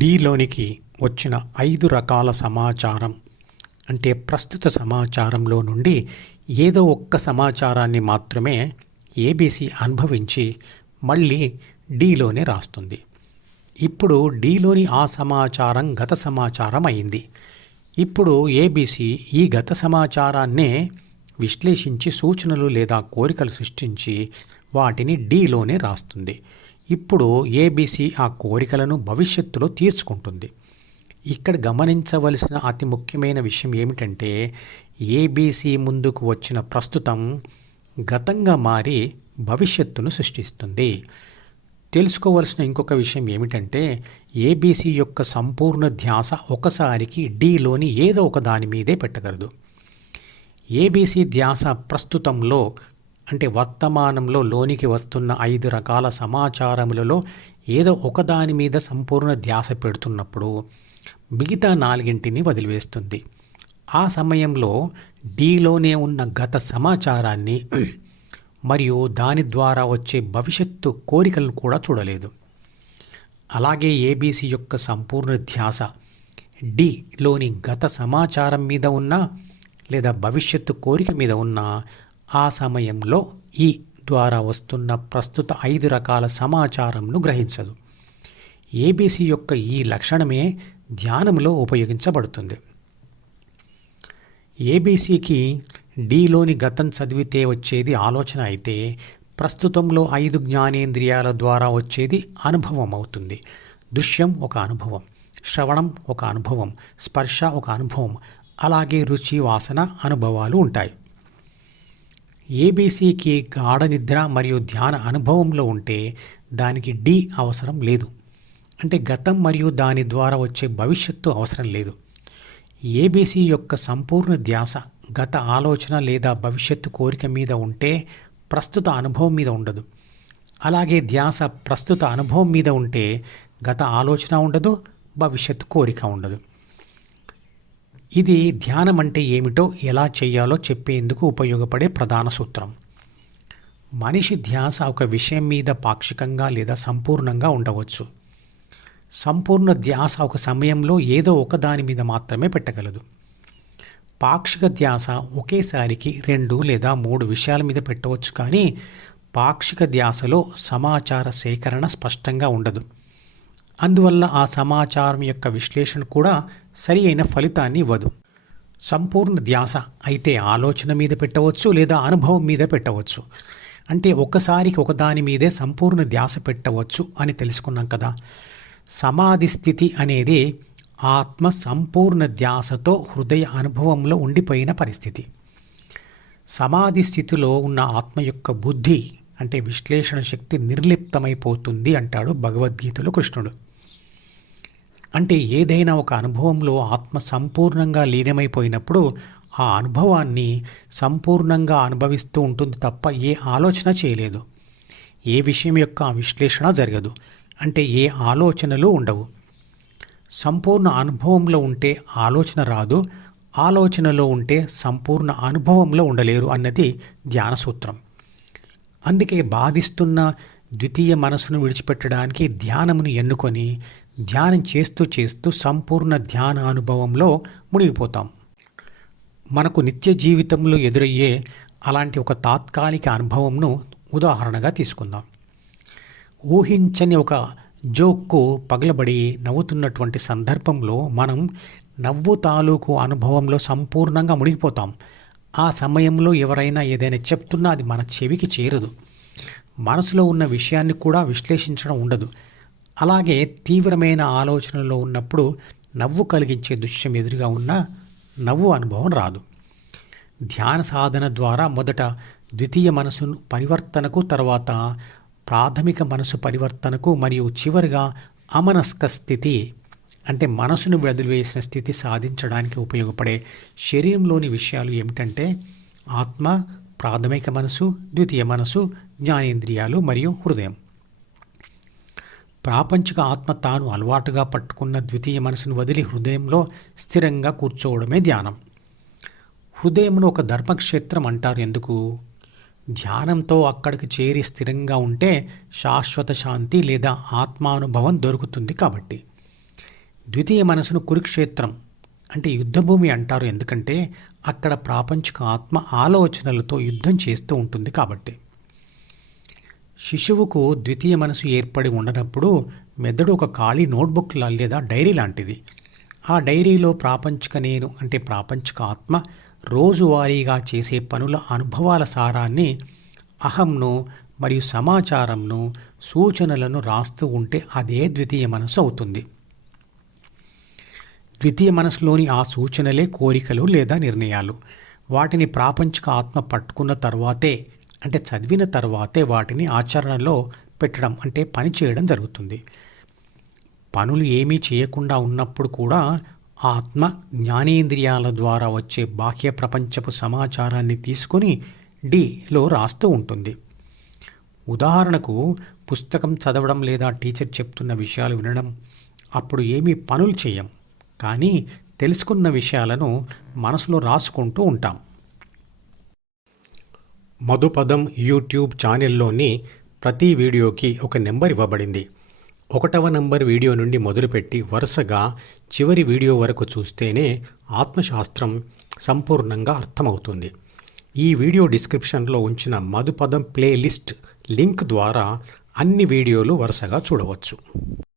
డీలోనికి వచ్చిన 5 రకాల సమాచారం అంటే ప్రస్తుత సమాచారంలో నుండి ఏదో ఒక్క సమాచారాన్ని మాత్రమే ఏబీసీ అనుభవించి మళ్ళీ డీలోనే రాస్తుంది. ఇప్పుడు డీలోని ఆ సమాచారం గత సమాచారం అయింది. ఇప్పుడు ఏబీసీ ఈ గత సమాచారాన్నే విశ్లేషించి సూచనలు లేదా కోరికలు సృష్టించి వాటిని డీలోనే రాస్తుంది. ఇప్పుడు ఏబీసీ ఆ కోరికలను భవిష్యత్తులో తీర్చుకుంటుంది. ఇక్కడ గమనించవలసిన అతి ముఖ్యమైన విషయం ఏమిటంటే ఏబీసీ ముందుకు వచ్చిన ప్రస్తుతం గతంగా మారి భవిష్యత్తును సృష్టిస్తుంది. తెలుసుకోవలసిన ఇంకొక విషయం ఏమిటంటే ఏబీసీ యొక్క సంపూర్ణ ధ్యాస ఒకసారికి డీలోని ఏదో ఒక దాని మీదే పెట్టగలదు. ఏబీసీ ధ్యాస ప్రస్తుతంలో అంటే వర్తమానంలో లోనికి వస్తున్న 5 రకాల సమాచారములలో ఏదో ఒకదాని మీద సంపూర్ణ ధ్యాస పెడుతున్నప్పుడు మిగతా 4ని వదిలివేస్తుంది. ఆ సమయంలో డీలోనే ఉన్న గత సమాచారాన్ని మరియు దాని ద్వారా వచ్చే భవిష్యత్తు కోరికలను కూడా చూడలేదు. అలాగే ఏబీసీ యొక్క సంపూర్ణ ధ్యాస డీలోని గత సమాచారం మీద ఉన్న లేదా భవిష్యత్తు కోరిక మీద ఉన్న ఆ సమయంలో ఈ ద్వారా వస్తున్న ప్రస్తుత 5 రకాల సమాచారంను గ్రహించదు. ఏబీసీ యొక్క ఈ లక్షణమే ధ్యానంలో ఉపయోగించబడుతుంది. ఏబీసీకి డీలోని గతం చదివితే వచ్చేది ఆలోచన అయితే ప్రస్తుతంలో 5 జ్ఞానేంద్రియాల ద్వారా వచ్చేది అనుభవం అవుతుంది. దృశ్యం ఒక అనుభవం, శ్రవణం ఒక అనుభవం, స్పర్శ ఒక అనుభవం, అలాగే రుచి వాసన అనుభవాలు ఉంటాయి. ఏబీసీకి గాఢ నిద్ర మరియు ధ్యాన అనుభవంలో ఉంటే దానికి డి అవసరం లేదు. అంటే గతం మరియు దాని ద్వారా వచ్చే భవిష్యత్తు అవసరం లేదు. ఏబీసీ యొక్క సంపూర్ణ ధ్యాస గత ఆలోచన లేదా భవిష్యత్తు కోరిక మీద ఉంటే ప్రస్తుత అనుభవం మీద ఉండదు. అలాగే ధ్యాస ప్రస్తుత అనుభవం మీద ఉంటే గత ఆలోచన ఉండదు, భవిష్యత్తు కోరిక ఉండదు. ఇది ధ్యానం అంటే ఏమిటో ఎలా చేయాలో చెప్పేందుకు ఉపయోగపడే ప్రధాన సూత్రం. మనిషి ధ్యాస ఒక విషయం మీద పాక్షికంగా లేదా సంపూర్ణంగా ఉండవచ్చు. సంపూర్ణ ధ్యాస ఒక సమయంలో ఏదో ఒక దాని మీద మాత్రమే పెట్టగలదు. పాక్షిక ధ్యాస ఒకేసారికి 2 లేదా 3 విషయాల మీద పెట్టవచ్చు, కానీ పాక్షిక ధ్యాసలో సమాచార సేకరణ స్పష్టంగా ఉండదు. అందువల్ల ఆ సమాచారం యొక్క విశ్లేషణ కూడా సరి అయిన ఫలితాన్ని ఇవ్వదు. సంపూర్ణ ధ్యాస అయితే ఆలోచన మీద పెట్టవచ్చు లేదా అనుభవం మీద పెట్టవచ్చు. అంటే ఒకసారికి ఒకదాని మీదే సంపూర్ణ ధ్యాస పెట్టవచ్చు అని తెలుసుకున్నాం కదా. సమాధి స్థితి అనేది ఆత్మ సంపూర్ణ ధ్యాసతో హృదయ అనుభవంలో ఉండిపోయిన పరిస్థితి. సమాధి స్థితిలో ఉన్న ఆత్మ యొక్క బుద్ధి అంటే విశ్లేషణ శక్తి నిర్లిప్తమైపోతుంది అంటాడు భగవద్గీతలో కృష్ణుడు. అంటే ఏదైనా ఒక అనుభవంలో ఆత్మ సంపూర్ణంగా లీనమైపోయినప్పుడు ఆ అనుభవాన్ని సంపూర్ణంగా అనుభవిస్తూ ఉంటుంది తప్ప ఏ ఆలోచన చేయలేదు. ఏ విషయం యొక్క విశ్లేషణ జరగదు. అంటే ఏ ఆలోచనలు ఉండవు. సంపూర్ణ అనుభవంలో ఉంటే ఆలోచన రాదు, ఆలోచనలో ఉంటే సంపూర్ణ అనుభవంలో ఉండలేరు అన్నది ధ్యాన సూత్రం. అందుకే బాధిస్తున్న ద్వితీయ మనసును విడిచిపెట్టడానికి ధ్యానమును ఎన్నుకొని ధ్యానం చేస్తూ చేస్తూ సంపూర్ణ ధ్యాన అనుభవంలో మునిగిపోతాం. మనకు నిత్య జీవితంలో ఎదురయ్యే అలాంటి ఒక తాత్కాలిక అనుభవంను ఉదాహరణగా తీసుకుందాం. ఊహించని ఒక జోక్కు పగలబడి నవ్వుతున్నటువంటి సందర్భంలో మనం నవ్వు తాలూకు అనుభవంలో సంపూర్ణంగా మునిగిపోతాం. ఆ సమయంలో ఎవరైనా ఏదైనా చెప్తున్నా అది మన చెవికి చేరదు. మనసులో ఉన్న విషయాన్ని కూడా విశ్లేషించడం ఉండదు. అలాగే తీవ్రమైన ఆలోచనలో ఉన్నప్పుడు నవ్వు కలిగించే దృశ్యం ఎదురుగా ఉన్న నవ్వు అనుభవం రాదు. ధ్యాన సాధన ద్వారా మొదట ద్వితీయ మనసు పరివర్తనకు, తర్వాత ప్రాథమిక మనసు పరివర్తనకు మరియు చివరిగా అమనస్క స్థితి అంటే మనసును వదిలివేసిన స్థితి సాధించడానికి ఉపయోగపడే శరీరంలోని విషయాలు ఏమిటంటే ఆత్మ, ప్రాథమిక మనసు, ద్వితీయ మనసు, జ్ఞానేంద్రియాలు మరియు హృదయం. ప్రాపంచిక ఆత్మ తాను అలవాటుగా పట్టుకున్న ద్వితీయ మనసును వదిలి హృదయంలో స్థిరంగా కూర్చోవడమే ధ్యానం. హృదయమును ఒక ధర్మక్షేత్రం అంటారు. ఎందుకు? ధ్యానంతో అక్కడికి చేరి స్థిరంగా ఉంటే శాశ్వత శాంతి లేదా ఆత్మానుభవం దొరుకుతుంది కాబట్టి. ద్వితీయ మనసును కురుక్షేత్రం అంటే యుద్ధభూమి అంటారు, ఎందుకంటే అక్కడ ప్రాపంచిక ఆత్మ ఆలోచనలతో యుద్ధం చేస్తూ ఉంటుంది కాబట్టి. శిశువుకు ద్వితీయ మనసు ఏర్పడి ఉండనప్పుడు మెదడు ఒక ఖాళీ నోట్బుక్ లేదా డైరీ లాంటిది. ఆ డైరీలో ప్రాపంచిక నేను అంటే ప్రాపంచిక ఆత్మ రోజువారీగా చేసే పనుల అనుభవాల సారాన్ని, అహంను మరియు సమాచారంను, సూచనలను రాస్తూ ఉంటే అదే ద్వితీయ మనసు అవుతుంది. ద్వితీయ మనసులోని ఆ సూచనలే కోరికలు లేదా నిర్ణయాలు. వాటిని ప్రాపంచిక ఆత్మ పట్టుకున్న తర్వాతే అంటే చదివిన తర్వాతే వాటిని ఆచరణలో పెట్టడం అంటే పని చేయడం జరుగుతుంది. పనులు ఏమీ చేయకుండా ఉన్నప్పుడు కూడా ఆత్మ జ్ఞానేంద్రియాల ద్వారా వచ్చే బాహ్య ప్రపంచపు సమాచారాన్ని తీసుకొని డిలో రాస్తూ ఉంటుంది. ఉదాహరణకు పుస్తకం చదవడం లేదా టీచర్ చెప్తున్న విషయాలు వినడం. అప్పుడు ఏమీ పనులు చేయం, కానీ తెలుసుకున్న విషయాలను మనసులో రాసుకుంటూ ఉంటాం. మధుపదం యూట్యూబ్ ఛానల్లోని ప్రతి వీడియోకి ఒక నెంబర్ ఇవ్వబడింది. 1వ నంబర్ వీడియో నుండి మొదలుపెట్టి వరుసగా చివరి వీడియో వరకు చూస్తేనే ఆత్మశాస్త్రం సంపూర్ణంగా అర్థమవుతుంది. ఈ వీడియో డిస్క్రిప్షన్లో ఉంచిన మధుపదం ప్లేలిస్ట్ లింక్ ద్వారా అన్ని వీడియోలు వరుసగా చూడవచ్చు.